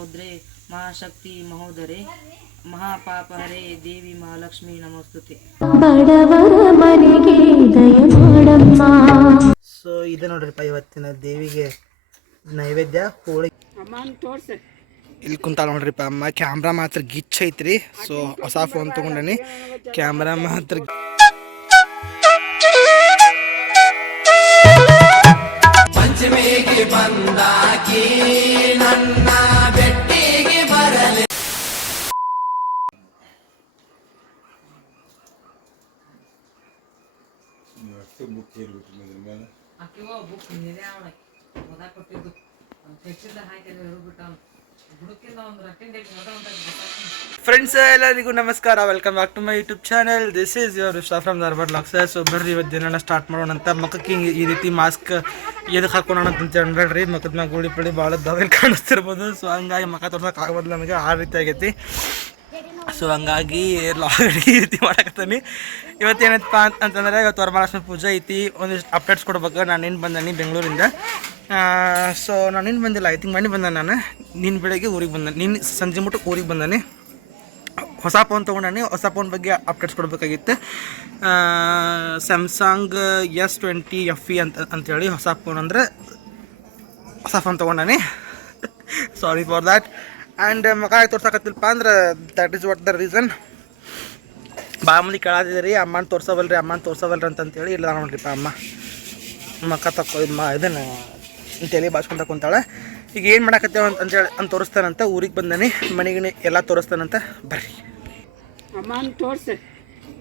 ರೌದ್ರೆ ಮಹಾಶಕ್ತಿ ಮಹೋದರೆ ಮಹಾಪಾಪಹರೆ ದೇವಿ Mahalakshmi ನಮಸ್ತುತೆ. So ಇದು ನೋಡ್ರಿಪ್ಪ ಇವತ್ತಿನ ದೇವಿಗೆ ನೈವೇದ್ಯ ಹೋಳಿ. ಇಲ್ಲಿ ಕುಂತಾಳ ನೋಡ್ರಿಪ್ಪ ಅಮ್ಮ ಕ್ಯಾಮ್ರಾ ಮಾತ್ರ ಗಿಚ್ ಐತ್ರಿ. ಸೊ ಹೊಸ ಫೋನ್ ತಗೊಂಡಿ ಕ್ಯಾಮ್ರಾ ಮಾತ್ರ ಅಕ್ಕಿಗೋ ಬುಕ್ ನಿನ್ನೆ ಅವನ ಮೇಲೆ ಕೊಟ್ಟಿದ್ದು. ಅವ್ನು ಒಂದು ರಟ್ಟಿನ ಡೇಟ್ ಮೊದ ಫ್ರೆಂಡ್ಸ್ ಎಲ್ಲರಿಗೂ ನಮಸ್ಕಾರ. Welcome back to my YouTube channel this is your Vishwa from Dharwad LOX so ಬರ್ರಿ ಇವತ್ತು ದಿನ ಸ್ಟಾರ್ಟ್ ಮಾಡೋಣ ಅಂತ. ಮಕ್ಕಕ್ಕೆ ಹಿಂಗೆ ಈ ರೀತಿ ಮಾಸ್ಕ್ ಎದಕ್ಕೆ ಹಾಕೋಣ ಅಂತ ಅನ್ಬೇಡ್ರಿ ಮಕ್ಕದ ಮ್ಯಾಗ ಗುಳಿ ಪಳಿ ಭಾಳ ದಾವೆ ಕಾಣಿಸ್ತಿರ್ಬೋದು. ಸೊ ಹಂಗಾಗಿ ಮಕ್ಕ ತೋರ್ಸೋಕೆ ಆಗೋದು ನನಗೆ ಆ ರೀತಿ ಆಗೈತಿ. ಸೊ ಹಂಗಾಗಿ ಲಾಗಿ ರೀತಿ ಮಾಡಕತ್ತೀನಿ. ಇವತ್ತು ಏನೈತಪ್ಪ ಅಂತ ಅಂತಂದ್ರೆ ಇವತ್ತು ವರಮಹಾಲಕ್ಷ್ಮಿ ಪೂಜೆ ಐತಿ. ಒಂದಿಷ್ಟು ಅಪ್ಡೇಟ್ಸ್ ಕೊಡ್ಬೇಕು. ನಾನು ನಿನ್ನ ಬಂದನಿ ಬೆಂಗಳೂರಿಂದ. ಸೊ ನಾನು ನಿನ್ನೆ ಬಂದಿಲ್ಲ. ಐ ತಿಂಕ್ ಮನೆ ಬಂದೆ ನಾನು. ನಿನ್ನ ಬೆಳಗ್ಗೆ ಊರಿಗೆ ಬಂದೆ ನಿನ್ನ ಸಂಜೆ ಮುಟ್ಟಕ್ಕೆ ಊರಿಗೆ ಬಂದಾನೆ. ಹೊಸ ಫೋನ್ ತೊಗೊಂಡಾನೆ. ಹೊಸ ಫೋನ್ ಬಗ್ಗೆ ಅಪ್ಡೇಟ್ಸ್ ಕೊಡಬೇಕಾಗಿತ್ತು. Samsung S twenty F E ಅಂತ ಅಂತೇಳಿ ಹೊಸ ಫೋನ್ ಅಂದರೆ ಹೊಸ ಫೋನ್ ತೊಗೊಂಡಾನೆ. ಸಾರಿ ಫಾರ್ ದ್ಯಾಟ್ ಆ್ಯಂಡ್ ಮಗ ತೋರ್ಸಕತ್ತಿಲ್ಪ ಅಂದ್ರೆ that is what the reason ಭಾಳ ಮಂದಿ ರೀ ಅಮ್ಮನ ತೋರ್ಸವಲ್ರಿ ಅಮ್ಮನ ತೋರ್ಸವಲ್ರಿ ಅಂತಂತೇಳಿ ಇಲ್ಲ ನೋಡ್ರಿಪ್ಪ ಅಮ್ಮ. ಮಕ್ಕ ತಕ್ಕ ಮ ಇದನ್ನು ತಲೆ ಬಾಚ್ಕೊಂತ ಕುಂತಾಳೆ. ಈಗ ಏನು ಮಾಡಾಕತ್ತೇವೆ ಅಂತ ಅಂತೇಳಿ ಅಂತ ತೋರಿಸ್ತಾನಂತ ಊರಿಗೆ ಬಂದಾನೆ ಮನೆಗೆ ಎಲ್ಲ ತೋರಿಸ್ತಾನಂತ ಬರ್ರಿ.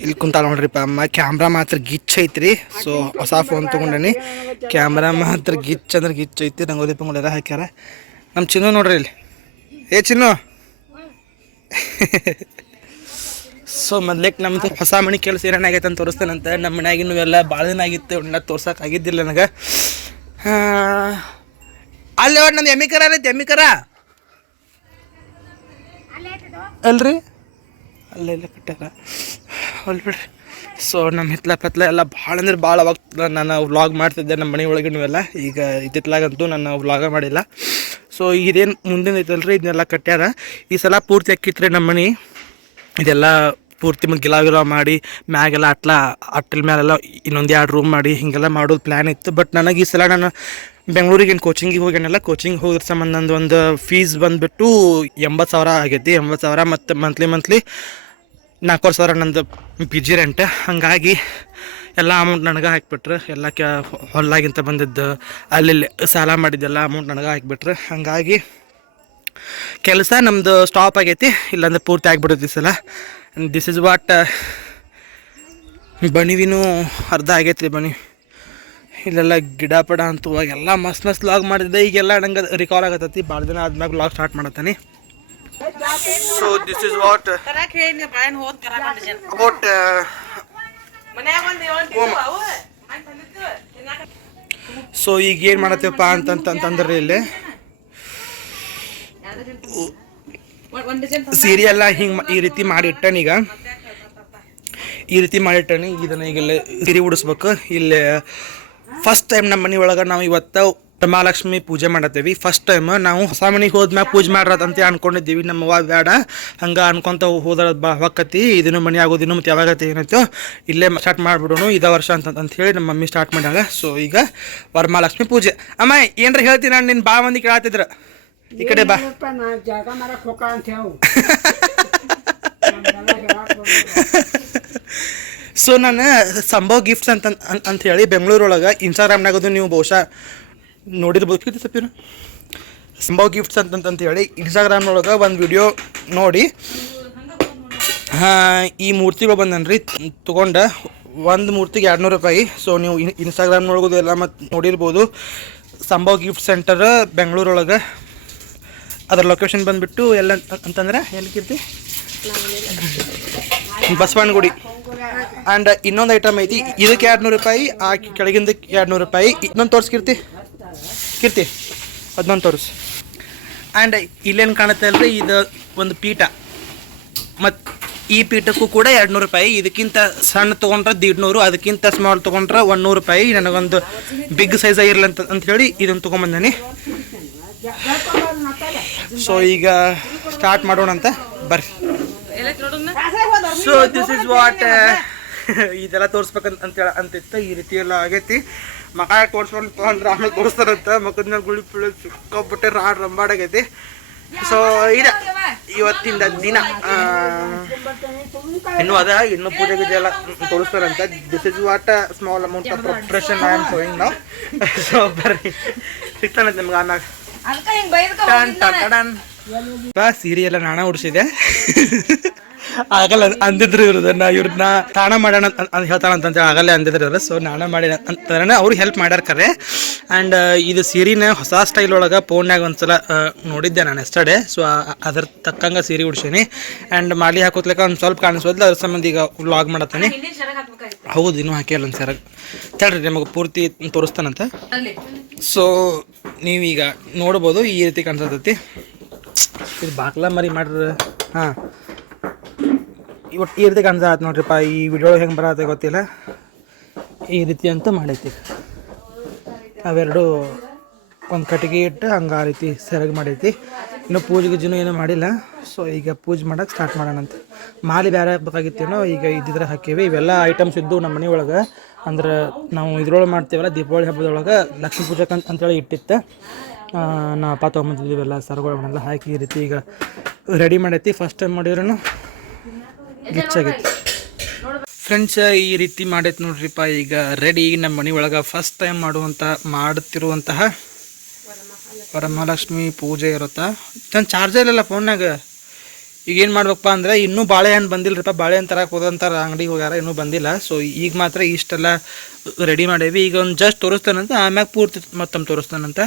ಇಲ್ಲಿ ಕುಂತಾಳ ನೋಡ್ರಿಪ್ಪ ಅಮ್ಮ ಕ್ಯಾಮ್ರಾ ಮಾತ್ರ ಗಿಚ್ ಐತ್ರಿ. ಸೊ ಹೊಸ ಫೋನ್ ತೊಗೊಂಡನಿ. ಕ್ಯಾಮ್ರಾ ಮಾತ್ರ ಗಿಚ್ ಅಂದ್ರೆ ಗಿಚ್ ಐತಿ ರಂಗೋಲಿ ಪಂಗೋಲೆಲ್ಲ ಹಾಕ್ಯಾರ. ನಮ್ಮ ಚಿನ್ನ ನೋಡ್ರಿ ಇಲ್ಲಿ. ಏ ಚಿನ್ನು. ಸೊ ಮೊದ್ಲೇಕ್ ನಮ್ದು ಹೊಸ ಮನೆ ಕೆಲಸ ಏನಾಗೈತೆ ಅಂತ ತೋರಿಸ್ತೇನಂತ ನಮ್ಮ ಮನ್ಯಾಗಿನೂ ಎಲ್ಲ ಭಾಳ ದಿನ ಆಗಿತ್ತು ಉಣ್ಣ ತೋರ್ಸಕ್ಕೆ ಆಗಿದ್ದಿಲ್ಲ ನನಗೆ. ಅಲ್ಲಿ ಅವ್ರು ನಮ್ದು ಎಮಿಕರ ಅಲ್ಲಿ ಎಮಿಕರ ಅಲ್ರಿ? ಅಲ್ಲೇ ಇಲ್ಲ ಕಟ್ಟಾರ ಅಲ್ಲಿ ಬಿಡ್ರಿ. ಸೊ ನಮ್ಮ ಹಿತ್ಲ ಪತ್ಲ ಎಲ್ಲ ಭಾಳ ಅಂದ್ರೆ ಭಾಳ ಅವಾಗ ನಾನು ವ್ಲಾಗ್ ಮಾಡ್ತಿದ್ದೆ ನಮ್ಮ ಮನೆ ಒಳಗಿನೂ ಎಲ್ಲ ಈಗ ಇತ್ತಿತ್ಲಾಗಂತೂ ನಾನು ವ್ಲಾಗ ಮಾಡಿಲ್ಲ. ಸೊ ಇದೇನು ಮುಂದಿನ ಐತಲ್ರಿ ಇದನ್ನೆಲ್ಲ ಕಟ್ಟ್ಯಾರ ಈ ಸಲ ಪೂರ್ತಿ ಅಕ್ಕಿತ್ರಿ ನಮ್ಮ ಮನೆ. ಇದೆಲ್ಲ ಪೂರ್ತಿ ಮ- ಗಿಲಾ ಗಿಲ ಮಾಡಿ, ಮ್ಯಾಗೆಲ್ಲ ಅಟ್ಲ, ಅಟ್ಟಲ್ ಮ್ಯಾಲೆಲ್ಲ ಇನ್ನೊಂದು ಎರಡು ರೂಮ್ ಮಾಡಿ, ಹಿಂಗೆಲ್ಲ ಮಾಡೋದು ಪ್ಲ್ಯಾನ್ ಇತ್ತು. ಬಟ್ ನನಗೆ ಈ ಸಲ ನಾನು ಬೆಂಗಳೂರಿಗೆ ಏನು ಕೋಚಿಂಗಿಗೆ ಹೋಗ್ಯಾನಲ್ಲ ಕೋಚಿಂಗ್ ಹೋಗಿರೋ ಸಂಬಂಧ ಒಂದು ಫೀಸ್ ಬಂದುಬಿಟ್ಟು ಎಂಬತ್ತು ಸಾವಿರ ಆಗೈತಿ. ಎಂಬತ್ತು ಸಾವಿರ ಮತ್ತು ಮಂತ್ಲಿ ಮಂತ್ಲಿ ನಾಲ್ಕೂವರೆ ಸಾವಿರ ನಂದು ಪಿ ಜಿ ರೆಂಟ್ ಹಾಗಾಗಿ ಎಲ್ಲ ಅಮೌಂಟ್ ನನಗೆ ಹಾಕಿಬಿಟ್ರೆ. ಎಲ್ಲ ಕ್ಯಾ ಹೊಲ್ಲಾಗಿಂತ ಬಂದಿದ್ದು ಅಲ್ಲಿ ಸಾಲ ಮಾಡಿದ್ದೆಲ್ಲ ಅಮೌಂಟ್ ನನಗೆ ಹಾಕಿಬಿಟ್ರೆ. ಹಾಗಾಗಿ ಕೆಲಸ ನಮ್ಮದು ಸ್ಟಾಪ್ ಆಗೈತಿ. ಇಲ್ಲಾಂದ್ರೆ ಪೂರ್ತಿ ಆಗಿಬಿಡುತ್ತೆ ಸಲ. ದಿಸ್ ಇಸ್ ವಾಟ್ ಬಣಿವಿನೂ ಅರ್ಧ ಆಗೈತಿ ಬಣಿ ಇಲ್ಲೆಲ್ಲ ಗಿಡ ಪಡ ಅಂತೂ ಎಲ್ಲ ಮಸ್ತ್ ಮಸ್ತ್ ಲಾಗ್ ಮಾಡಿದ್ದೆ. ಈಗೆಲ್ಲ ನಂಗೆ ರಿಕಾಲ್ ಆಗತ್ತೈತಿ. ಭಾಳ ದಿನ ಆದ್ಮ್ಯಾಗ log start ಮಾಡತ್ತಾನೆ. So this is what uh, so ಈಗ ಏನು ಮಾಡತ್ತೀವಪ್ಪ ಅಂತಂತಂದ್ರೆ ಇಲ್ಲಿ ಸೀರೆ ಎಲ್ಲ ಹಿಂಗೆ ಈ ರೀತಿ ಮಾಡಿಟ್ಟನೀಗ ಈ ರೀತಿ ಮಾಡಿಟ್ಟನಿ ಇದನ್ನ ಈಗ ಇಲ್ಲಿ ಸೀರೆ ಉಡಿಸ್ಬೇಕು. ಇಲ್ಲಿ ಫಸ್ಟ್ ಟೈಮ್ ನಮ್ಮ ಮನೆ ಒಳಗೆ ನಾವು ಇವತ್ತು ಮಹಾಲಕ್ಷ್ಮಿ ಪೂಜೆ ಮಾಡತ್ತೇವಿ. ಫಸ್ಟ್ ಟೈಮ್ ನಾವು ಹೊಸ ಮನೆಗೆ ಹೋದ್ಮ್ಯಾಗ ಪೂಜೆ ಮಾಡ್ರದ್ ಅಂತ ಅನ್ಕೊಂಡಿದ್ದೀವಿ. ನಮ್ಮ ಅವ್ವ ಬೇಡ. ಹಂಗೆ ಅನ್ಕೊಂತ ಹೋದ್ರ ಬಾ ಹೊಕ್ಕತಿ ಇದನ್ನು ಮನೆ ಆಗೋದಿನ್ನು ಮತ್ತೆ ಯಾವಾಗತ್ತೆ ಏನಾಯ್ತು ಇಲ್ಲೇ ಸ್ಟಾರ್ಟ್ ಮಾಡಿಬಿಡೋನು ಇದೇ ವರ್ಷ ಅಂತ ಅಂತ ಹೇಳಿ ನಮ್ಮ ಮಮ್ಮಿ ಸ್ಟಾರ್ಟ್ ಮಾಡ್ಯಾಳ. ಸೊ ಈಗ ವರಮಹಾಲಕ್ಷ್ಮಿ ಪೂಜೆ. ಅಮ್ಮ ಏನ್ರ ಹೇಳ್ತೀನಿ ನಾನು ನಿನ್ನ ಬಾ ಮಂದಿ ಕೇಳತ್ತಿದ್ರ ಈ ಕಡೆ ಬಾ. ಸೊ ನಾನು ಸಂಭವ್ ಗಿಫ್ಟ್ಸ್ ಅಂತ ಅಂತ ಹೇಳಿ ಬೆಂಗಳೂರೊಳಗೆ ಇನ್ಸ್ಟಾಗ್ರಾಮ್ನಾಗದು ನೀವು ಬಹುಶಃ ನೋಡಿರ್ಬೋದು ಕೀರ್ತಿ ಸಪ್ಪಿನ ಸಂಭವ್ ಗಿಫ್ಟ್ಸ್ ಅಂತಂತಂತ ಹೇಳಿ ಇನ್ಸ್ಟಾಗ್ರಾಮ್ ಇನ್ಸ್ಟಾಗ್ರಾಮ್ನೊಳಗೆ ಒಂದು ವಿಡಿಯೋ ನೋಡಿ. ಈ ಮೂರ್ತಿಗಳು ಬಂದನ್ರಿ. ತೊಗೊಂಡು ಒಂದು ಮೂರ್ತಿಗೆ ಎರಡು ನೂರು ರೂಪಾಯಿ. ಸೊ ನೀವು ಇನ್ಸ್ಟಾಗ್ರಾಮ್ ಇನ್ಸ್ಟಾಗ್ರಾಮ್ನೊಳಗದು ಎಲ್ಲ ಮತ್ತು ನೋಡಿರ್ಬೋದು. ಸಂಭವ್ ಗಿಫ್ಟ್ ಸೆಂಟರ್ ಬೆಂಗಳೂರೊಳಗೆ. ಅದರ ಲೊಕೇಶನ್ ಬಂದುಬಿಟ್ಟು ಎಲ್ಲ ಅಂತ- ಅಂತಂದ್ರೆ ಎಲ್ಲಿ ಕೀರ್ತಿ? ಬಸವನಗುಡಿ. ಆ್ಯಂಡ್ ಇನ್ನೊಂದು ಐಟಮ್ ಐತಿ. ಇದಕ್ಕೆ ಎರಡು ನೂರು ರೂಪಾಯಿ ಆ ಕೆಳಗಿಂದಕ್ಕೆ ಎರಡು ನೂರು ರೂಪಾಯಿ. ಇನ್ನೊಂದು ತೋರಿಸ್ ಕೀರ್ತಿ ಅದನ್ನೊಂದು ತೋರಿಸು. ಆ್ಯಂಡ್ ಇಲ್ಲೇನು ಕಾಣುತ್ತೆ ಅಂದರೆ ಇದು ಒಂದು ಪೀಠ. ಮತ್ತು ಈ ಪೀಠಕ್ಕೂ ಕೂಡ ಎರಡು ನೂರು ರೂಪಾಯಿ. ಇದಕ್ಕಿಂತ ಸಣ್ಣ ತೊಗೊಂಡ್ರೆ ದೀಡ್ನೂರು, ಅದಕ್ಕಿಂತ ಸ್ಮಾಲ್ ತೊಗೊಂಡ್ರೆ ಒಂದು ನೂರು ರೂಪಾಯಿ. ನನಗೊಂದು ಬಿಗ್ ಸೈಜ್ ಆಗಿರಲಿ ಅಂತ ಅಂತ ಹೇಳಿ ಇದನ್ನು ತೊಗೊಂಬಂದಾನೆ. ಸೊ ಈಗ ಸ್ಟಾರ್ಟ್ ಮಾಡೋಣ ಅಂತ ಬರ್ರಿ. ಸೊ ದಿಸ್ ಇಸ್ ವಾಟ್ ಇದೆಲ್ಲ ತೋರಿಸ್ಬೇಕಂತ ಅಂತೇಳಿ ಅಂತಿತ್ತು. ಈ ರೀತಿ ಎಲ್ಲ ಆಗೈತಿ. ಮಕ ತೋರಿಸ್ಕೊಂಡು ಅಂದ್ರೆ ಆಮೇಲೆ ತೋರಿಸ್ತಾರಂತ ಮಕ್ಕದ ಮೇಲೆ ಗುಳಿ ಪಿಳಿ ಸಿಕ್ಕಾಬಿಟ್ಟೆ ರಾಡ್ ರಂಬಾಡಾಗೈತಿ. ಸೊ ಇದೆ ಇವತ್ತಿಂದ ದಿನ ಇನ್ನು ಅದ ಇನ್ನು ಪೂಜೆ ಗೀಜೆ ಎಲ್ಲ ತೋರಿಸ್ತಾರಂತ. This is what small amount of preparation I am showing ನಾವು ಸೊ ಬರ್ರಿ. ಸಿಗ್ತಾನೆ ನಿಮ್ಗೆ ಆಮ್ಯಾಗ ಟನ್ ಸೀರೆ ಎಲ್ಲ ನಾಣ ಉಡ್ಸಿದೆ ಆಗಲ್ಲ ಅಂದಿದ್ರು ಇವ್ರದನ್ನ ಇವ್ರನ್ನ ತಾಣ ಮಾಡೋಣ ಅಂತ ಹೇಳ್ತಾನಂತ ಅಂತ ಆಗಲ್ಲೇ ಅಂದಿದ್ರು ಇವ್ರು ಸೊ ನಾಣ ಮಾಡಿ ಅಂತಾನೆ ಅವ್ರು ಹೆಲ್ಪ್ ಮಾಡ್ಯಾರ ಕರೆ. ಆ್ಯಂಡ್ ಇದು ಸೀರೆನ ಹೊಸ ಸ್ಟೈಲ್ ಒಳಗೆ ಫೋನ್ಯಾಗ ಒಂದ್ಸಲ ನೋಡಿದ್ದೆ ನಾನು ಎಸ್ಟರ್ಡೇ ಸೊ ಅದ್ರ ತಕ್ಕಂಗೆ ಸೀರೆ ಉಡ್ಸೀನಿ. ಆ್ಯಂಡ್ ಮಾಡಿ ಹಾಕೋತ್ಲಕ್ಕ ಒಂದು ಸ್ವಲ್ಪ ಕಾಣಿಸೋದ್ಲ ಅದ್ರ ಸಂಬಂಧ ಈಗ ವ್ಲಾಗ್ ಮಾಡತ್ತಾನೆ. ಹೌದು ಇನ್ನೂ ಹಾಕಿಲ್ಲ ಒಂದು ಸರ ತಡ್ರಿ ನಿಮಗೆ ಪೂರ್ತಿ ತೋರಿಸ್ತಾನಂತೆ. ಸೊ ನೀವೀಗ ನೋಡ್ಬೋದು ಈ ರೀತಿ ಕಾಣಿಸ್ತೈತಿ. ಇದು ಬಾಕ್ಲ ಮರಿ ಮಾಡ್ರಿ ಹಾಂ. ಇವತ್ತು ಈ ರೀತಿ ಕಾಣಿಸ್ತಾತ್ ನೋಡ್ರಿಪ್ಪ, ಈ ವಿಡಿಯೋ ಹೆಂಗೆ ಬರತ್ತೆ ಗೊತ್ತಿಲ್ಲ. ಈ ರೀತಿ ಅಂತ ಮಾಡೈತಿ. ಅವೆರಡು ಒಂದು ಕಟ್ಟಿಗೆ ಇಟ್ಟು ಹಂಗೆ ಆ ರೀತಿ ಸರಿಯಾಗಿ ಮಾಡೈತಿ. ಇನ್ನು ಪೂಜೆ ಗೀಜೆನೂ ಏನೂ ಮಾಡಿಲ್ಲ. ಸೊ ಈಗ ಪೂಜೆ ಮಾಡೋಕೆ ಸ್ಟಾರ್ಟ್ ಮಾಡೋಣಂತ ಮಾಲಿ ಬೇರೆ ಬೇಕಾಗಿತ್ತೇನೋ ಈಗ ಇದ್ದಿದ್ರೆ ಹಾಕೀವಿ. ಇವೆಲ್ಲ ಐಟಮ್ಸ್ ಇದ್ದು ನಮ್ಮ ಮನೆಯೊಳಗೆ ಅಂದ್ರೆ ನಾವು ಇದ್ರೊಳಗೆ ಮಾಡ್ತೀವಲ್ಲ, ದೀಪಾವಳಿ ಹಬ್ಬದೊಳಗೆ ಲಕ್ಷ್ಮೀ ಪೂಜೆಗೆ ಅಂತ ಅಂತೇಳಿ ಇಟ್ಟಿತ್ತು. ನಾ ಎಲ್ಲ ತೊಗೊಂಬಂದಿದ್ದೀವೆಲ್ಲ ಸರಗಳನ್ನೆಲ್ಲ ಹಾಕಿ ಈ ರೀತಿ ಈಗ ರೆಡಿ ಮಾಡೈತಿ. ಫಸ್ಟ್ ಟೈಮ್ ಮಾಡಿದ್ರೂ ಗಿಚ್ಚಾಗೈತಿ ಫ್ರೆಂಡ್ಸ್ ಈ ರೀತಿ ಮಾಡೈತೆ ನೋಡ್ರಿಪ್ಪ ಈಗ ರೆಡಿ ನಮ್ಮ ಮನೆ ಒಳಗೆ ಫಸ್ಟ್ ಟೈಮ್ ಮಾಡುವಂಥ ಮಾಡ್ತಿರುವಂತಹ ವರಮಹಾಲಕ್ಷ್ಮಿ ಪೂಜೆ ಇರುತ್ತಾ? ಚಂದ ಚಾರ್ಜರ್ ಇಲ್ಲ ಫೋನ್ನಾಗ ಈಗ ಏನು ಮಾಡ್ಬೇಕಪ್ಪ ಅಂದ್ರೆ ಇನ್ನೂ ಬಾಳೆಹಣ್ಣು ಬಂದಿಲ್ಲರಿಪ್ಪ ಬಾಳೆಹಣ್ಣು ತರಕ್ಕೆ ಹೋದಂತಾರ ಅಂಗಡಿಗೆ ಹೋಗ್ಯಾರ ಇನ್ನೂ ಬಂದಿಲ್ಲ. ಸೊ ಈಗ ಮಾತ್ರ ಇಷ್ಟೆಲ್ಲ ರೆಡಿ ಮಾಡೇವಿ. ಈಗ ಒಂದು ಜಸ್ಟ್ ತೋರಿಸ್ತಾನಂತ ಆಮ್ಯಾಗ ಪೂರ್ತಿ ಮತ್ತೊಮ್ಮೆ ತೋರಿಸ್ತಾನಂತ.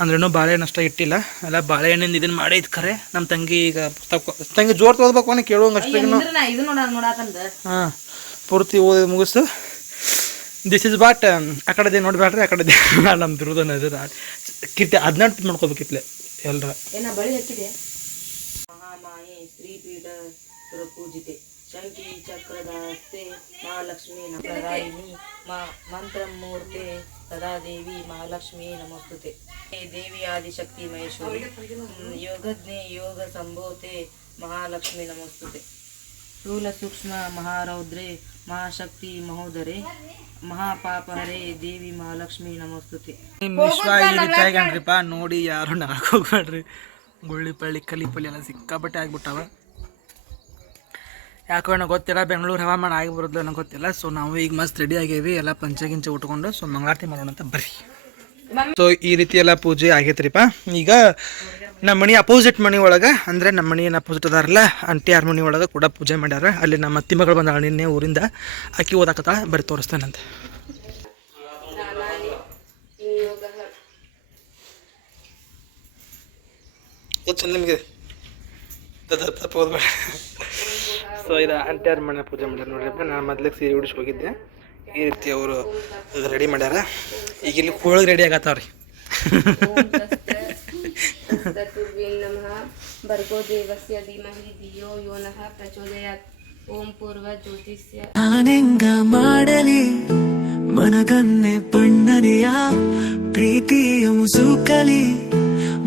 ಅಂದ್ರೆ ಬಾಳೆಹಣ್ಣು ಅಷ್ಟ ಇಟ್ಟಿಲ್ಲ. ಎಲ್ಲ ಬಾಳೆಹಣ್ಣಿಂದ ಇದನ್ನ ಮಾಡಿ ಖರೆ ನಮ್ಮ ತಂಗಿ ಈಗ ಪುಸ್ತಕ ತಂಗಿ ಜೋರ್ ತಗೋಬೇಕು ಅನ್ನೋ ಕೇಳುವಂಗೆ ನೋಡಾತಂದ ಹಾಂ ಪೂರ್ತಿ ಓದಿ ಮುಗಿಸ್ತು. ದಿಸ್ ಇಸ್ ಬಾಟ್ ಆ ಕಡೆದೇ ನೋಡ್ಬೇಡ್ರಿ ಆ ಕಡೆದೇ ನಮ್ಮ ದುರ್ದನ ಇದು ಕಿಟ್ಟೆ ಹದಿನೆಂಟು ಮಾಡ್ಕೋಬೇಕಿತ್ಲೆ ಎಲ್ಲರ ಶಂಕಿ ಚಕ್ರದಾಸ್ತೆ ಮಹಾಲಕ್ಷ್ಮೀ ನಮರಾಯಿನಿ ಮಾ ಮಂತ್ರಮೂರ್ತೆ ಸದಾ ದೇವಿ ಮಹಾಲಕ್ಷ್ಮೀ ನಮಸ್ತುತೆ. ದೇವಿ ಆದಿಶಕ್ತಿ ಮಹೇಶ್ವರಿ ಯೋಗಜ್ಞೆ ಯೋಗ ಸಂಭೋತೆ ಮಹಾಲಕ್ಷ್ಮೀ ನಮಸ್ತುತೆ. ಸ್ಥೂಲ ಸೂಕ್ಷ್ಮ ಮಹಾರೌದ್ರೆ ಮಹಾಶಕ್ತಿ ಮಹೋದರೆ ಮಹಾಪಾಪಹರೆ ದೇವಿ ಮಹಾಲಕ್ಷ್ಮಿ ನಮಸ್ತುತಿ. ನಿಮ್ಮ ವಿಶ್ವ ಈ ರೀತಿ ಆಗ್ಯಾನ್ರಿಪ್ಪ ನೋಡಿ ಯಾರು ನಾಕೋಗ್ಬೇಡ್ರಿ ಗುಳ್ಳಿ ಪಳ್ಳಿ ಕಲಿ ಪಲ್ಲಿ ಎಲ್ಲ ಸಿಕ್ಕಾಪಟ್ಟೆ ಆಗ್ಬಿಟ್ಟಾವ. ಯಾಕೋ ಏನೋ ಗೊತ್ತಿಲ್ಲ, ಬೆಂಗಳೂರು ಹವಾಮಾನ ಆಗಿ ಬರೋದಿಲ್ಲ ನನಗೆ ಗೊತ್ತಿಲ್ಲ. ಸೊ ನಾವು ಈಗ ಮಸ್ತ್ ರೆಡಿ ಆಗೇವಿ. ಎಲ್ಲ ಪಂಚೆ ಗಿಂಚೆ ಉಟ್ಕೊಂಡು ಸೊ ಮಂಗಳಾರತಿ ಮಾಡೋಣ ಅಂತ ಬರ್ರಿ. ಸೊ ಈ ರೀತಿ ಎಲ್ಲ ಪೂಜೆ ಆಗೈತ್ರಿಪ್ಪ. ಈಗ ನಮ್ಮ ಮನೆ ಅಪೋಸಿಟ್ ಮನೆ ಒಳಗೆ, ಅಂದರೆ ನಮ್ಮ ಮನೆ ಏನು ಅಪೋಸಿಟ್ ಅದಾರಲ್ಲ ಅಂಟಿ ಯಾರ ಮನೆ ಒಳಗೆ ಕೂಡ ಪೂಜೆ ಮಾಡ್ಯಾರ. ಅಲ್ಲಿ ನಮ್ಮ ಅತ್ತಿ ಮಗಳು ಬಂದಾಳ ನಿನ್ನೆ ಊರಿಂದ, ಆಕಿ ಓದಾಕತ್ತಾಳ ಬರೀ ತೋರಿಸ್ತಾನಂತೆ. ಚಂದ ನಿಮಗೆ. ತಪ್ಪ ಓದ್ಬೇಡ. ಸೊ ಇದು ಅಂಟ್ಯಾರ ಮನೆ ಪೂಜೆ ಮಾಡ್ಯಾರ ನೋಡ್ರಪ್ಪ ನಾನು ಮೊದ್ಲಿಗೆ ಸೀರೆ ಉಡಿಸಿ ಹೋಗಿದ್ದೆ. ಈ ರೀತಿ ಅವರು ರೆಡಿ ಮಾಡ್ಯಾರ. ಈಗ ಇಲ್ಲಿ ಕೂಳಗೆ ರೆಡಿ ಆಗತ್ತವ್ರಿ. ಭರ್ಗೋ ದೇವಸ್ಯ ಧೀಮಹಿ ಯೋ ನಃ ಓಂ ಪೂರ್ವ ಜ್ಯೋತಿಷ್ಯ ಮಾಡಲಿ? ಮನಗನ್ನೆ ಬಣ್ಣನೆಯ? ಪ್ರೀತಿಯ ಮುಸುಕಲಿ?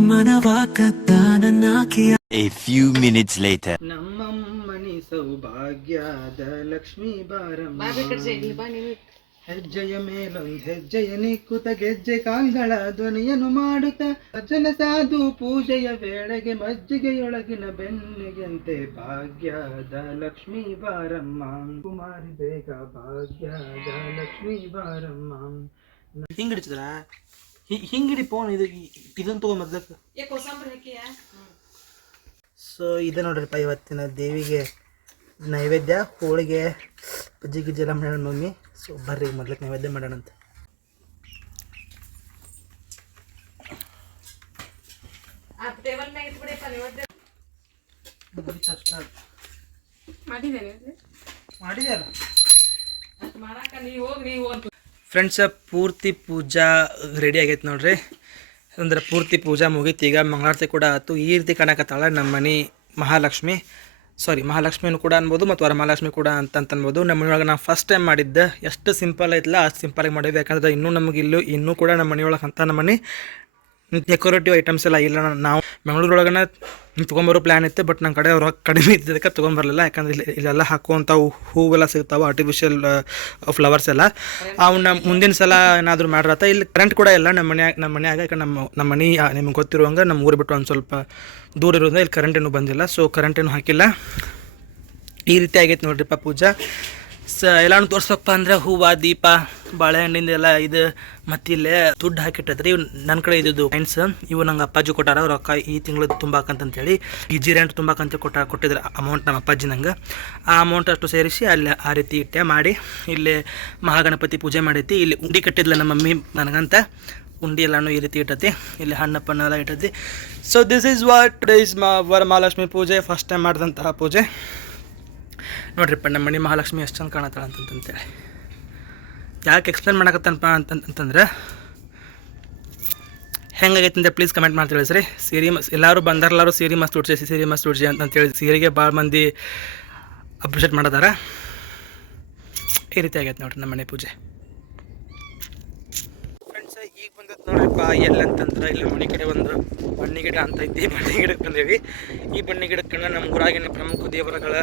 ಮನವಾಕತ್ತ ನನ್ನಾಕಿಯ? ಎ ಫ್ಯೂ ಮಿನಿಟ್ಸ್ ಲೇಟರ್ ನಮ್ಮಮ್ಮ ಸೌಭಾಗ್ಯದ ಲಕ್ಷ್ಮೀ ಬಾರಮ್ಮ. ಹೆಜ್ಜೆಯ ಮೇಲೊಂದು ಹೆಜ್ಜೆಯ ನಿಕ್ಕುತ ಗೆಜ್ಜೆ ಕಾಲ್ಗಳ ಧ್ವನಿಯನ್ನು ಮಾಡುತ್ತ ಅಜ್ಜನ ಸಾಧು ಪೂಜೆಯ ವೇಳೆಗೆ ಮಜ್ಜಿಗೆಯೊಳಗಿನ ಬೆನ್ನಿಗೆಂತೆ ಭಾಗ್ಯದ ಲಕ್ಷ್ಮೀ ಬಾರಮ್ಮ. ಕುಮಾರಿ ಬೇಗ ಭಾಗ್ಯದ ಲಕ್ಷ್ಮೀ ಬಾರಮ್ಮ. ಹಿಂಗಿಡಿಸಿದ್ರ? ಹಿಂಗಿಡಿ ಫೋನ್ ಇದು ಇದನ್ನ ತಗೊಂಬರ್ದಕ್ಕೆ ಸೊ ಇದೆ ನೋಡ್ರಿಪ್ಪ ಇವತ್ತಿನ ದೇವಿಗೆ ನೈವೇದ್ಯ, ಹೋಳಿಗೆ ಬಜ್ಜಿ ಗಿಜ್ಜಿ ಎಲ್ಲ ಮಾಡೋಣ ಮಮ್ಮಿ. ಸೊ ಬರ್ರಿ ಮೊದ್ಲಕ್ಕೆ ನೈವೇದ್ಯ ಮಾಡೋಣಂತೆ ಫ್ರೆಂಡ್ಸ್ ಪೂರ್ತಿ ಪೂಜಾ ರೆಡಿ ಆಗೈತೆ ನೋಡ್ರಿ. ಅಂದ್ರೆ ಪೂರ್ತಿ ಪೂಜಾ ಮುಗೀತು. ಈಗ ಮಂಗಳಾರತಿ ಕೂಡ ಆಯ್ತು ಈ ರೀತಿ ಕಾಣಕತ್ತಾಳೆ ನಮ್ಮ ಮನೆ ಮಹಾಲಕ್ಷ್ಮಿ. ಸಾರಿ ಮಹಾಲಕ್ಷ್ಮಿನೂ ಕೂಡ ಅನ್ಬೋದು ಮತ್ತು ವರಮಹಾಲಕ್ಷ್ಮಿ ಕೂಡ ಅಂತ ಅಂತ ಅನ್ಬೋದು. ನಮ್ಮ ಮನೆಯೊಳಗೆ ನಾವು ಫಸ್ಟ್ ಟೈಮ್ ಮಾಡಿದ್ದೆ, ಎಷ್ಟು ಸಿಂಪಲ್ ಐತಲ್ಲ, ಅಷ್ಟು ಸಿಂಪಲಾಗಿ ಮಾಡಿದ್ವಿ ಯಾಕಂದ್ರೆ ಇನ್ನೂ ನಮಗೆ ಇಲ್ಲೂ, ಇನ್ನೂ ಕೂಡ ನಮ್ಮ ಮನೆಯೊಳಗೆ ಅಂತ ನಮ್ಮ ಮನೆ ಡೆಕೋರೇಟಿವ್ ಐಟಮ್ಸ್ ಎಲ್ಲ ಇಲ್ಲ. ನಾವು ಬೆಂಗಳೂರೊಳಗನ ತೊಗೊಂಬರೋ ಪ್ಲ್ಯಾನ್ ಇತ್ತು ಬಟ್ ನಮ್ಮ ಕಡೆ ರೊಕ್ಕ ಕಡಿಮೆ ಇದ್ದದಕ್ಕೆ ತೊಗೊಂಬರಲಿಲ್ಲ. ಯಾಕಂದ್ರೆ ಇಲ್ಲಿ ಇಲ್ಲೆಲ್ಲ ಹಾಕುವಂಥ ಹೂವೆಲ್ಲ ಸಿಗ್ತಾವೆ ಆರ್ಟಿಫಿಷಿಯಲ್ ಫ್ಲವರ್ಸ್ ಎಲ್ಲ. ಅವನ್ನ ಮುಂದಿನ ಸಲ ಏನಾದರೂ ಮಾಡ್ರತ್ತ ಇಲ್ಲಿ ಕರೆಂಟ್ ಕೂಡ ಇಲ್ಲ ನಮ್ಮ ಮನ್ಯಾಗ ನಮ್ಮ ಮನ್ಯಾಗ. ಯಾಕಂದ್ರೆ ನಮ್ಮ ನಮ್ಮ ಮನೆ ನಿಮ್ಗೆ ಗೊತ್ತಿರುವಂಗೆ ನಮ್ಮ ಊರು ಬಿಟ್ಟು ಒಂದು ಸ್ವಲ್ಪ ದೂರ ಇರೋದ್ರಿಂದ ಇಲ್ಲಿ ಕರೆಂಟ್ ಏನೂ ಬಂದಿಲ್ಲ. ಸೊ ಕರೆಂಟ್ ಏನೂ ಹಾಕಿಲ್ಲ. ಈ ರೀತಿ ಆಗೈತೆ ನೋಡ್ರಿಪ್ಪ ಪೂಜಾ. ಸ ಎಲ್ಲಾನು ತೋರ್ಸಪ್ಪ ಅಂದ್ರೆ ಹೂವು, ದೀಪ, ಬಾಳೆಹಣ್ಣಿಂದ ಎಲ್ಲ ಇದು ಮತ್ತೆ ಇಲ್ಲೇ ದುಡ್ಡು ಹಾಕಿಟ್ಟದ್ರಿ ಇವ್ ನನ್ನ ಕಡೆ ಇದ್ದು ಫ್ರೆಂಡ್ಸ್ ಇವು ನಂಗೆ ಅಪ್ಪಾಜಿ ಕೊಟ್ಟಾರ. ರೊಕ್ಕ ಈ ತಿಂಗಳು ತುಂಬಾಕಂತಂತೇಳಿ ಈ ಜಿರಾಂಟ್ ತುಂಬಾಕಂತ ಕೊಟ್ಟ ಕೊಟ್ಟಿದ್ರು ಅಮೌಂಟ್ ನಮ್ಮ ಅಪ್ಪಾಜಿ ನಂಗೆ. ಆ ಅಮೌಂಟ್ ಅಷ್ಟು ಸೇರಿಸಿ ಅಲ್ಲಿ ಆ ರೀತಿ ಇಟ್ಟೆ ಮಾಡಿ ಇಲ್ಲಿ ಮಹಾಗಣಪತಿ ಪೂಜೆ ಮಾಡೈತಿ. ಇಲ್ಲಿ ಉಂಡಿ ಕಟ್ಟಿದ್ಲ ನಮ್ಮ ಮಮ್ಮಿ ನನಗಂತ. ಉಂಡಿ ಎಲ್ಲಾನು ಈ ರೀತಿ ಇಟ್ಟತಿ. ಇಲ್ಲಿ ಹಣ್ಣಪ್ಪನ ಎಲ್ಲ ಇಟ್ಟತಿ. So this is what is ಮ ವರಮಹಾಲಕ್ಷ್ಮಿ ಪೂಜೆ. ಫಸ್ಟ್ ಟೈಮ್ ಮಾಡಿದಂತಹ ಪೂಜೆ. ನೋಡ್ರಿಪ್ಪ ನಮ್ಮ ಮಣಿ ಮಹಾಲಕ್ಷ್ಮಿ ಎಷ್ಟು ಚಂದ ಕಾಣತ್ತಾಳ ಅಂತಂತಂತೇಳಿ. ಯಾಕೆ ಎಕ್ಸ್ಪ್ಲೇನ್ ಮಾಡಕತ್ತನಪ್ಪ ಅಂತಂತಂದ್ರೆ ಹೆಂಗಾಗೈತೆ ಅಂತ ಪ್ಲೀಸ್ ಕಮೆಂಟ್ ಮಾಡಿ ತಿಳಿಸ್ರಿ ಸೀರೆ. ಮಸ್ ಎಲ್ಲರೂ ಬಂದಾರಲ್ಲಾರು ಸೀರೆ ಮಸ್ತ್ ಉಡ್ಸಿ, ಸೀರೆ ಮಸ್ತ್ ಉಡ್ಸಿ ಅಂತಂತೇಳಿ ಸೀರೆಗೆ ಭಾಳ ಮಂದಿ ಅಪ್ರಿಷಿಯೇಟ್ ಮಾಡದಾರ. ಈ ರೀತಿ ಆಗೈತೆ ನೋಡ್ರಿ ನಮ್ಮ ಮನೆ ಪೂಜೆ. ಫ್ರೆಂಡ್ಸ್ ಈಗ ಬಂದದ್ದು ನೋಡ್ರಿಪ್ಪ ಎಲ್ಲಂತಂದ್ರೆ ಇಲ್ಲಿ ಮನೆ ಕಡೆ ಒಂದು ಬಣ್ಣಿ ಗಿಡ ಅಂತ ಐತಿ, ಬನ್ನಿ ಗಿಡಕ್ಕೆ ಬಂದೇವಿ. ಈ ಬಣ್ಣಿ ಗಿಡಕ್ಕೆ ನಮ್ಮ ಊರಾಗಿನ ಪ್ರಮುಖ ದೇವರುಗಳ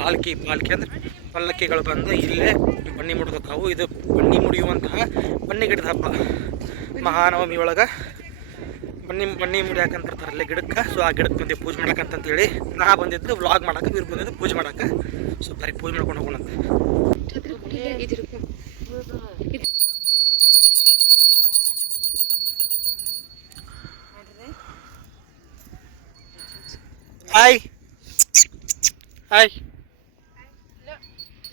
ಪಾಲ್ಕಿ ಪಾಲ್ಕಿ ಅಂದ್ರೆ ಪಲ್ಲಕ್ಕಿಗಳು ಬಂದು ಇಲ್ಲೇ ಬನ್ನಿ ಮುಡ್ದಕ್ಕಾವು ಇದು ಬನ್ನಿ ಮುಡಿಯುವಂತಹ ಬನ್ನಿ ಗಿಡದ ಹಬ್ಬ. ಮಹಾನವಮಿ ಒಳಗೆ ಬನ್ನಿ ಬನ್ನಿ ಅಲ್ಲೇ ಗಿಡಕ್ಕೆ. ಸೊ ಆ ಗಿಡಕ್ಕೆ ಬಂದು ಪೂಜೆ ಮಾಡಕ್ಕಂತಂತೇಳಿ ನಾ ಬಂದಿದ್ದು ವ್ಲಾಗ್ ಮಾಡಕ್ಕೆ ಇವ್ರು ಬಂದಿದ್ದು ಪೂಜೆ ಮಾಡಕ್ಕೆ ಸೊ ಬರೀ ಪೂಜೆ ಮಾಡ್ಕೊಂಡು ಹೋಗೋಣಂತ. ಹಾಯ್ ಹಾಯ್ ಮನೆಗೆ ಹೋತ್ ನೋಡ್ರಿ Basappa Two hours later.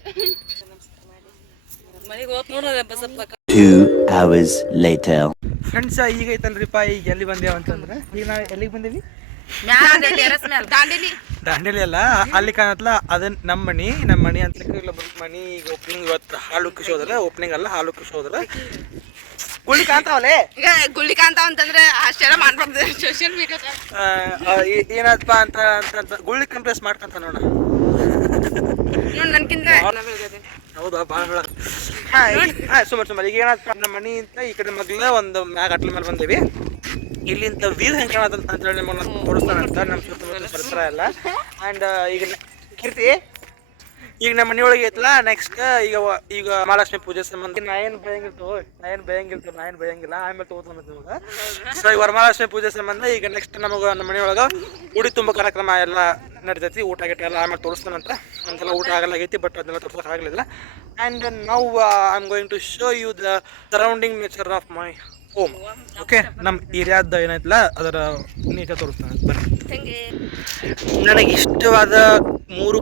Friends ಈಗ ಐತಲ್ರಿಪ್ಪ ಈಗ ಎಲ್ಲಿ ಬಂದೇವ ಅಂತಂದ್ರೆ? ಈಗ ನಾವು ಎಲ್ಲಿಗೆ ಬಂದೇವಿ? ದಾಂಡೇಲಿ ಅಲ್ಲ ಅಲ್ಲಿ ಕಾಣತ್ಲ ಅದನ್ನ ನಮ್ಮ ಮನಿ ನಮ್ಮ ಮನಿ ಅಂತ ಮನಿ ಈಗ ಓಪನಿಂಗ್ ಇವತ್ತು ಹಾಲು ಕಿಶೋದ್ರ ಓಪನಿಂಗ್ ಅಲ್ಲ ಹಾಲು ಕಿಶೋದ್ರ ಗುಳಿ ಕಾಣ್ತಾವಲ್ಲೇ ಈಗ ಗುಳ್ಳಿ ಕಾಂತ ಅಂತಂದ್ರೆ ಅಷ್ಟೆಲ್ಲ ಮಾಡ್ಬಾರ್ದು. ಸೋಷಿಯಲ್ ಮೀಡಿಯಾ ಏನಪ್ಪ ಅಂತ ಅಂತ ಗುಳ್ಳಿ ಕಂಪ್ರೆಸ್ ಮಾಡ್ಕಂತ ನೋಡ ನೋಡಿ ನನ್ಕಿಂತ ಹೌದಾ ಭಾಳ ಭಾಳ ಹಾಂ ಹಾಂ ಸುಮಾರು ಸುಮಾರು. ಈಗ ಏನಾಯ್ತು ನಮ್ಮ ಮನಿ ಅಂತ ಈ ಕಡೆ ಮಗ್ಲ ಒಂದು ಮ್ಯಾಗ ಅಟ್ಲ ಮೇಲೆ ಬಂದೇವಿ. ಇಲ್ಲಿಂದ ವ್ಯೂ ಹೆಂಗೆ ಕಾಣತ್ತ ಅಂತ ಹೇಳಿ ನಿಮ್ಮನ್ನ ಅಂತ ನಮ್ಮ ಸುತ್ತಮುತ್ತ ಪರಿಸರ ಎಲ್ಲ. ಆ್ಯಂಡ್ ಈಗ ಕೀರ್ತಿ ಈಗ ನಮ್ಮ ಮನೆಯೊಳಗೆ ಐತಲ್ಲ ನೆಕ್ಸ್ಟ್ ಈಗ ಈಗ ಮಹಾಲಕ್ಷ್ಮಿ ಪೂಜೆ ಸಂಬಂಧ. ನಾ ಏನು ಬಯಂಗಿರ್ತವೆ ನಾ ಏನು ಬಯಂಗಿರ್ತವೆ ನಾ ಏನು ಬಯಂಗಿಲ್ಲ, ಆಮೇಲೆ ತಗೋತಾನ ನಿಮಗೆ. ಸೊ ಈಗ ವರಮಹಾಲಕ್ಷ್ಮಿ ಪೂಜೆ ಸಂಬಂಧ ಈಗ ನೆಕ್ಸ್ಟ್ ನಮಗೆ, ನಮ್ಮ ಮನೆಯೊಳಗೆ ಉಡಿ ತುಂಬ ಕಾರ್ಯಕ್ರಮ ಎಲ್ಲ ನಡೀತೈತಿ, ಊಟ ಗೀಟ ಎಲ್ಲ ಆಮೇಲೆ ತೋರಿಸ್ತಾನಂತ ಒಂದ್ಸಲ ಊಟ ಆಗಲ್ಲ ಆಗಲಾಗೈತಿ ಬಟ್ ಅದನ್ನ ತೋರ್ಸೋಕೆ ಆಗಲಿಲ್ಲ. And now I am going to show you the surrounding nature of my home okay ನಮ್ಮ ಏರಿಯಾದ ಏನೈತಲ್ಲ ಅದರ ನೀಟಾಗಿ ತೋರಿಸ್ತಾನೆ. ಬನ್ನಿ. ನನಗೆ ಇಷ್ಟವಾದ ಮೂರು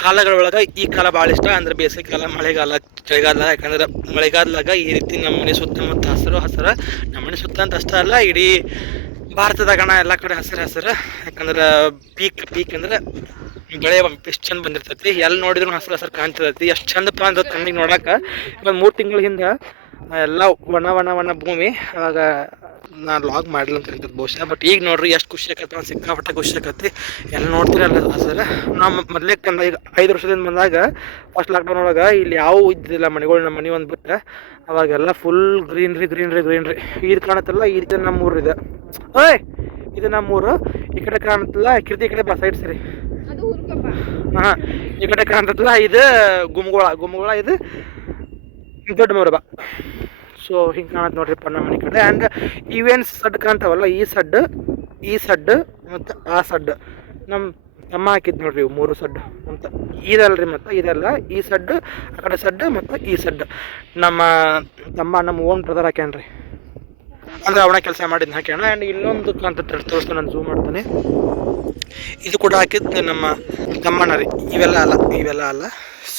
ಕಾಲಗಳೊಳಗೆ ಈ ಕಾಲ ಭಾಳ ಇಷ್ಟ ಅಂದ್ರೆ ಬೇಸಿಗೆ ಕಾಲ ಮಳೆಗಾಲ ಚಳಿಗಾಲ ಯಾಕಂದ್ರೆ ಮಳೆಗಾಲದಾಗ ಈ ರೀತಿ ನಮ್ಮ ಮನೆ ಸುತ್ತಮುತ್ತ ಹಸಿರು ಹಸಿರು ನಮ್ಮ ಮನೆ ಸುತ್ತ ಅಂತ ಅಷ್ಟೇ ಅಲ್ಲ ಇಡೀ ಭಾರತದಾಗಣ ಎಲ್ಲ ಕಡೆ ಹಸಿರು ಹಸಿರು ಯಾಕಂದ್ರೆ ಪೀಕ್ ಪೀಕ್ ಅಂದ್ರೆ ಬೆಳೆ ಎಷ್ಟು ಚಂದ ಬಂದಿರ್ತೈತಿ ಎಲ್ಲಿ ನೋಡಿದ್ರು ಹಸಿರು ಹಸಿರು ಕಾಣ್ತಿರ್ತೈತಿ ಎಷ್ಟು ಚಂದಪ್ಪ ಅಂದ್ರೆ ಕಣ್ಣಿಗೆ ನೋಡಕ್ಕೆ ಒಂದು ಮೂರು ತಿಂಗಳ ಹಿಂದೆ ಎಲ್ಲ ಒಣ ಒಣ ಒಣ ಭೂಮಿ. ಅವಾಗ ನಾನು ಲಾಗ್ ಮಾಡಿಲ್ಲ ಅಂತ ಬಹುಶಃ. ಬಟ್ ಈಗ ನೋಡ್ರಿ ಎಷ್ಟು ಖುಷಿ ಆಕತ್ತೆ ಒಂದು ಸಿಕ್ಕಾಪಟ್ಟೆ ಖುಷಿ ಆಕತಿ. ಎಲ್ಲ ನೋಡ್ತೀರಲ್ಲ ಸರ್? ನಾವು ಮೊದಲೇ ಕಂದ ಈಗ ಐದು ವರ್ಷದಿಂದ ಬಂದಾಗ ಫಸ್ಟ್ ಲಾಕ್ಡೌನ್ ಒಳಗೆ ಇಲ್ಲಿ ಯಾವ ಇದ್ದಿಲ್ಲ ಮನೆಗಳು ನಮ್ಮ ಮನೆ ಒಂದು ಬಿಟ್ಟು ಅವಾಗೆಲ್ಲ ಫುಲ್ ಗ್ರೀನ್ರಿ ಗ್ರೀನ್ರಿ ಗ್ರೀನ್ರಿ ಇದು ಕಾಣತ್ತಲ್ಲ ಇದು ನಮ್ಮ ಇದೆ. ಓಯ್! ಇದು ನಮ್ಮ ಊರು. ಈ ಕಡೆ ಕಾಣತ್ತಲ್ಲ ಕಿರ್ತಿ ಈ ಕಡೆ ಬಾ ಸೈಡ್ ರೀ ಹಾಂ ಈ ಕಡೆ ಕಾಣತ್ತಲ್ಲ ಇದು ಗುಮ್ಗೋಳ. ಗುಮ್ಗೋಳ ಇದು. ದೊಡ್ಡ ಮೊರಬ. ಸೊ ಹಿಂಗೆ ಕಾಣತ್ತೆ ನಮ್ಮ ಮನೆ ಕಡೆ. ಆ್ಯಂಡ್ ಇವೇನು ಸಡ್ ಕಾಣ್ತಾವಲ್ಲ ಈ ಸಡ್ ಈ ಸಡ್ ಮತ್ತು ಆ ಸಡ್. ನಮ್ಮ ತಮ್ಮ ಹಾಕಿದ್ ನೋಡ್ರಿ ಇವು ಮೂರು ಸಡ್ ಅಂತ. ಇದಲ್ರಿ ಮತ್ತು ಇದೆಲ್ಲ ಈ ಸಡ್ ಆ ಕಡೆ ಸಡ್ ಮತ್ತು ಈ ಸಡ್. ನಮ್ಮ ತಮ್ಮ ನಮ್ಮ ಓನ್ ಬ್ರದರ್ ಹಾಕ್ಯಾನ್ರಿ. ಅಂದ್ರೆ ಅವನ ಕೆಲಸ ಮಾಡಿದ್ನ ಹಾಕ್ಯಾಣ ಆ್ಯಂಡ್ ಇಲ್ಲೊಂದು ಕಾಣ್ತ ತೋರಿಸ್ತಾನೆ ನಾನು ಝೂಮ್ ಮಾಡ್ತಾನೆ. ಇದು ಕೂಡ ಹಾಕಿದ್ದು ನಮ್ಮ ತಮ್ಮಣ್ಣ ರೀ. ಇವೆಲ್ಲ ಅಲ್ಲ ಇವೆಲ್ಲ ಅಲ್ಲ.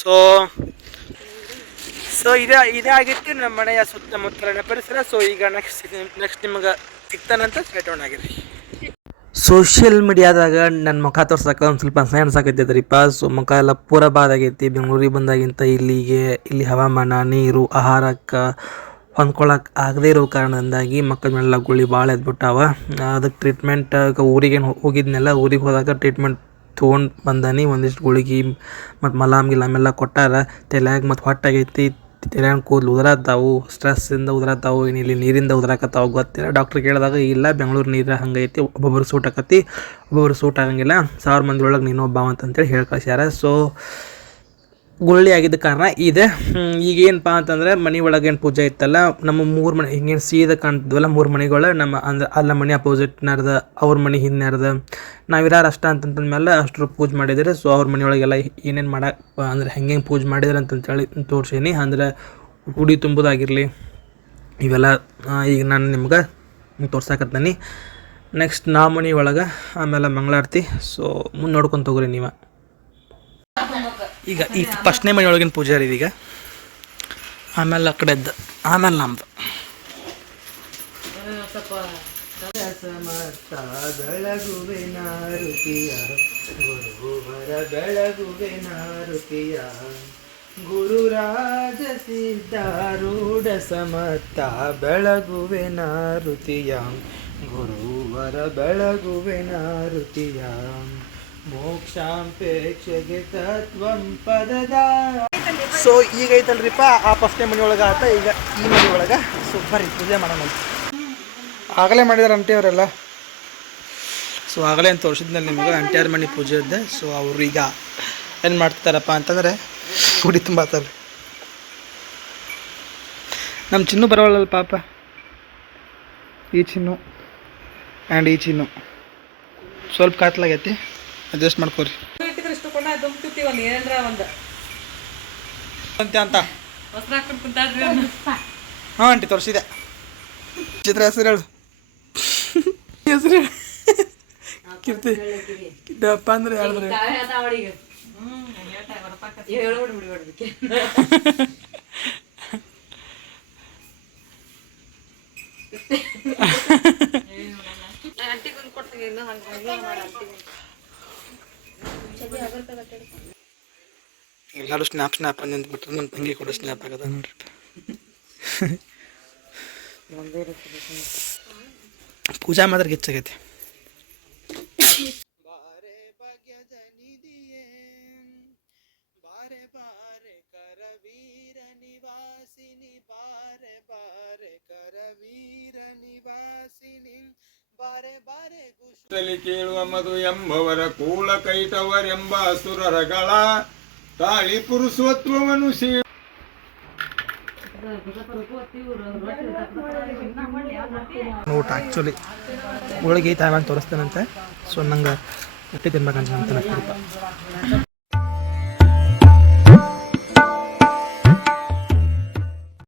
ಸೊ ಸೊ ಇದೇ ಇದೇ ಆಗಿತ್ತು ನಮ್ಮ ಮನೆಯ ಸುತ್ತಮುತ್ತಲಿನ ಪರಿಸರ. ಸೊ ಈಗ ನೆಕ್ಸ್ಟ್ ನೆಕ್ಸ್ಟ್ ನಿಮಗೆ ಸಿಗ್ತಾನಂತ ಸ್ಟೇಟ್ ಆಗಿದೆ ಸೋಷಿಯಲ್ ಮೀಡಿಯಾದಾಗ ನನ್ನ ಮುಖ ತೋರ್ಸಕ್ಕೆ ಒಂದು ಸ್ವಲ್ಪ ಅಸಹ್ಯ ಪಾ ಸೊ ಮುಖ ಎಲ್ಲ ಪೂರ ಬಾದಾಗೈತಿ. ಬೆಂಗಳೂರಿಗೆ ಬಂದಾಗಿಂತ ಇಲ್ಲಿಗೆ, ಇಲ್ಲಿ ಹವಾಮಾನ, ನೀರು, ಆಹಾರಕ್ಕೆ ಹೊಂದ್ಕೊಳಕ್ಕೆ ಆಗದೇ ಇರೋ ಕಾರಣದಿಂದಾಗಿ ಮಕ್ಕಳ ಮೇಲೆಲ್ಲ ಗುಳಿ ಭಾಳ ಎದ್ಬಿಟ್ಟಾವ. ಅದಕ್ಕೆ ಟ್ರೀಟ್ಮೆಂಟ್ ಊರಿಗೇನು ಹೋಗಿದ್ನೆಲ್ಲ, ಊರಿಗೆ ಹೋದಾಗ ಟ್ರೀಟ್ಮೆಂಟ್ ತೊಗೊಂಡು ಬಂದಾನಿ. ಒಂದಿಷ್ಟು ಗುಳಿಗೆ ಮತ್ತು ಮಲಾಮ್ ಗಿಲಾಮೆಲ್ಲ ಕೊಟ್ಟಾರ. ತಲೆಯಾಗ ಮತ್ತು ಹೊಟ್ಟಾಗೈತಿ. ತಲೆಹಣ್ಣು ಕೂದಲು ಉದುರಾತಾವು ಸ್ಟ್ರೆಸ್ಸಿಂದ ಉದುರಾತಾವು, ಏನು ಇಲ್ಲಿ ನೀರಿಂದ ಉದುರಾಕತ್ತಾವು ಗೊತ್ತಿಲ್ಲ. ಡಾಕ್ಟ್ರ್ ಕೇಳಿದಾಗ, ಇಲ್ಲ, ಬೆಂಗಳೂರು ನೀರು ಹಂಗೈತಿ ಒಬ್ಬೊಬ್ರು ಸೂಟ್ ಆಕತಿ ಒಬ್ಬೊಬ್ರು ಸೂಟ್ ಆಗಂಗಿಲ್ಲ, ಸಾವಿರ ಮಂದಿ ಒಳಗೆ ನೀನು ಒಬ್ಬ ಅಂತಂತೇಳಿ ಹೇಳಿ ಕಳ್ಸ್ಯಾರ ಸೊ ಗುಳ್ಳಿ ಆಗಿದ್ದ ಕಾರಣ ಇದೆ. ಈಗ ಏನಪ್ಪ ಅಂತಂದ್ರೆ ಮನೆ ಒಳಗೆ ಏನು ಪೂಜೆ ಇತ್ತಲ್ಲ, ನಮ್ಮ ಮೂರು ಮನೆ, ಹಿಂಗೇನು ಸೀದಾ ಕಾಣ್ತಿದ್ವಲ್ಲ ಮೂರು ಮನೆಗಳು, ನಮ್ಮ ಅಂದ್ರೆ ಅಲ್ಲ ಮನೆ ಅಪೋಸಿಟ್ ನಡ್ದ, ಅವ್ರ ಮನೆ ಹಿಂದೆ ನಡ್ದ. ನಾವಿರಾರು ಅಷ್ಟ ಅಂತಂತಂದ್ಮೇಲೆ ಅಷ್ಟರು ಪೂಜೆ ಮಾಡಿದ್ರೆ. ಸೊ ಅವ್ರ ಮನೆಯೊಳಗೆಲ್ಲ ಏನೇನು ಮಾಡಕ್ಕೆ ಅಂದ್ರೆ ಹೆಂಗೆ ಹೆಂಗೆ ಪೂಜೆ ಮಾಡಿದ್ರೆ ಅಂತಂತೇಳಿ ತೋರ್ಸೀನಿ. ಅಂದ್ರೆ ಉಡಿ ತುಂಬೋದಾಗಿರಲಿ, ಇವೆಲ್ಲ ಈಗ ನಾನು ನಿಮ್ಗೆ ತೋರ್ಸಾಕತ್ತೀನಿ. ನೆಕ್ಸ್ಟ್ ನಾ ಮನೆ ಒಳಗೆ, ಆಮೇಲೆ ಮಂಗಳಾರತಿ. ಸೊ ಮುಂದೆ ನೋಡ್ಕೊಂಡು ತಗೋರಿ ನೀವು. ಈಗ ಈ ಫಸ್ಟ್ನೇ ಮನೆಯೊಳಗಿನ ಪೂಜಾರಿ ಇದೀಗ. ಆಮೇಲೆ ಆ ಕಡೆದ್ದು, ಆಮೇಲೆ ನಮ್ದು. ಗುರುರಾಜ ಸಿದ್ಧಾರೂಢ ಸಮತ್ತ ಬೆಳಗುವೆ ನಾರುತಿಯ, ಗುರುವರ ಬೆಳಗುವೆ ನಾರುತಿಯ. ಮೋಕ್ಷಾಂಪೇಕ್ಷೆಗೆ ತತ್ವಂ ಪದದ. ಸೊ ಈಗ ಐತಲ್ರಿಪ್ಪ ಆ ಫಸ್ಟ್ನೇ ಮನೆಯೊಳಗೆ ಆತ ಈಗ ಈ ಮನೆಯೊಳಗೆ ಸೊ ಬರ್ರಿ ಪೂಜೆ ಮಾಡೋಣ ಅಂತ. ಆಗಲೇ ಮಾಡಿದಾರೆ ಆಂಟಿ ಅವರೆಲ್ಲ. ಸೊ ಆಗಲೇ ಅಂತ ತೋರಿಸಿದ್ಮೇಲೆ ನಿಮಗೆ ಅಂಟಿಯಾರ ಮನೆ ಪೂಜೆ ಇದ್ದೆ. ಸೊ ಅವರು ಈಗ ಏನು ಮಾಡ್ತಾರಪ್ಪ ಅಂತಂದರೆ ಗುಡಿ ತುಂಬಾತಾರೆ ನಮ್ಮ ಚಿನ್ನು ಬರೋಲ್ಲ ಪಾಪ. ಈ ಚಿನ್ನು ಆ್ಯಂಡ್ ಈ ಚಿನ್ನು. ಸ್ವಲ್ಪ ಕಾತ್ಲಾಗೈತಿ. ಅಡ್ಜಸ್ಟ್ ಮಾಡ್ಕೋರಿ. ಅಂತ? ಅಂತ ಹಾ ಆಂಟಿ ತೋರಿಸಿದೆ. ಚಿತ್ರ ಹೆಸರು ಹೇಳು. ಹೆಸರು ಕೀರ್ತಿ. ದಪ್ಪ ಅಂದ್ರೆ ಹೇಳಿದ್ರೆ ಹ್ಮ್ ಹೇಳ್ತಾ ಬರ್ಪಾಕ ಅಂಟಿಗೊಂದು ಕೊಡ್ತೀನಿ ಇನ್ನು ಹಂಗೆ ಹಂಗೆ ಮಾಡಿ ಅಂಟಿಗೊಂದು ಎಲ್ಲರೂ ಸ್ನ್ಯಾಪ್ ಸ್ನ್ಯಾಪ್ ಅಂದ್ ಬಿಟ್ರೆ ನನ್ನ ತಂಗಿ ಕೂಡ ಸ್ನ್ಯಾಪ್ ಆಗದ ನೋಡ್ರಿ. ಪೂಜಾ ಮಾತ್ರ ಗಿಚ್ಚಾಗೈತಿ ನಿವಾಸಿನಿ, ಬಾರೆ ಬಾರೆ ಕರವೀರ ನಿವಾಸಿನಿ. ಕೇಳುವ ಮಧು ಎಂಬವರ ಕೂಳ ಕೈಟವರೆಂಬ ಅಸುರರಗಳ ತಾಳಿ ಪುರುಷತ್ವವನ್ನು ಸೀ ಊಟ ಆಕ್ಚುಲಿ ಹೋಳಿಗೆ ತಾಯಿ ತೋರಿಸ್ತೇನಂತೆ. ಸೊ ನಂಗೆ ಹೊಟ್ಟೆ ತಿನ್ಬೇಕಂತ ಅಂತ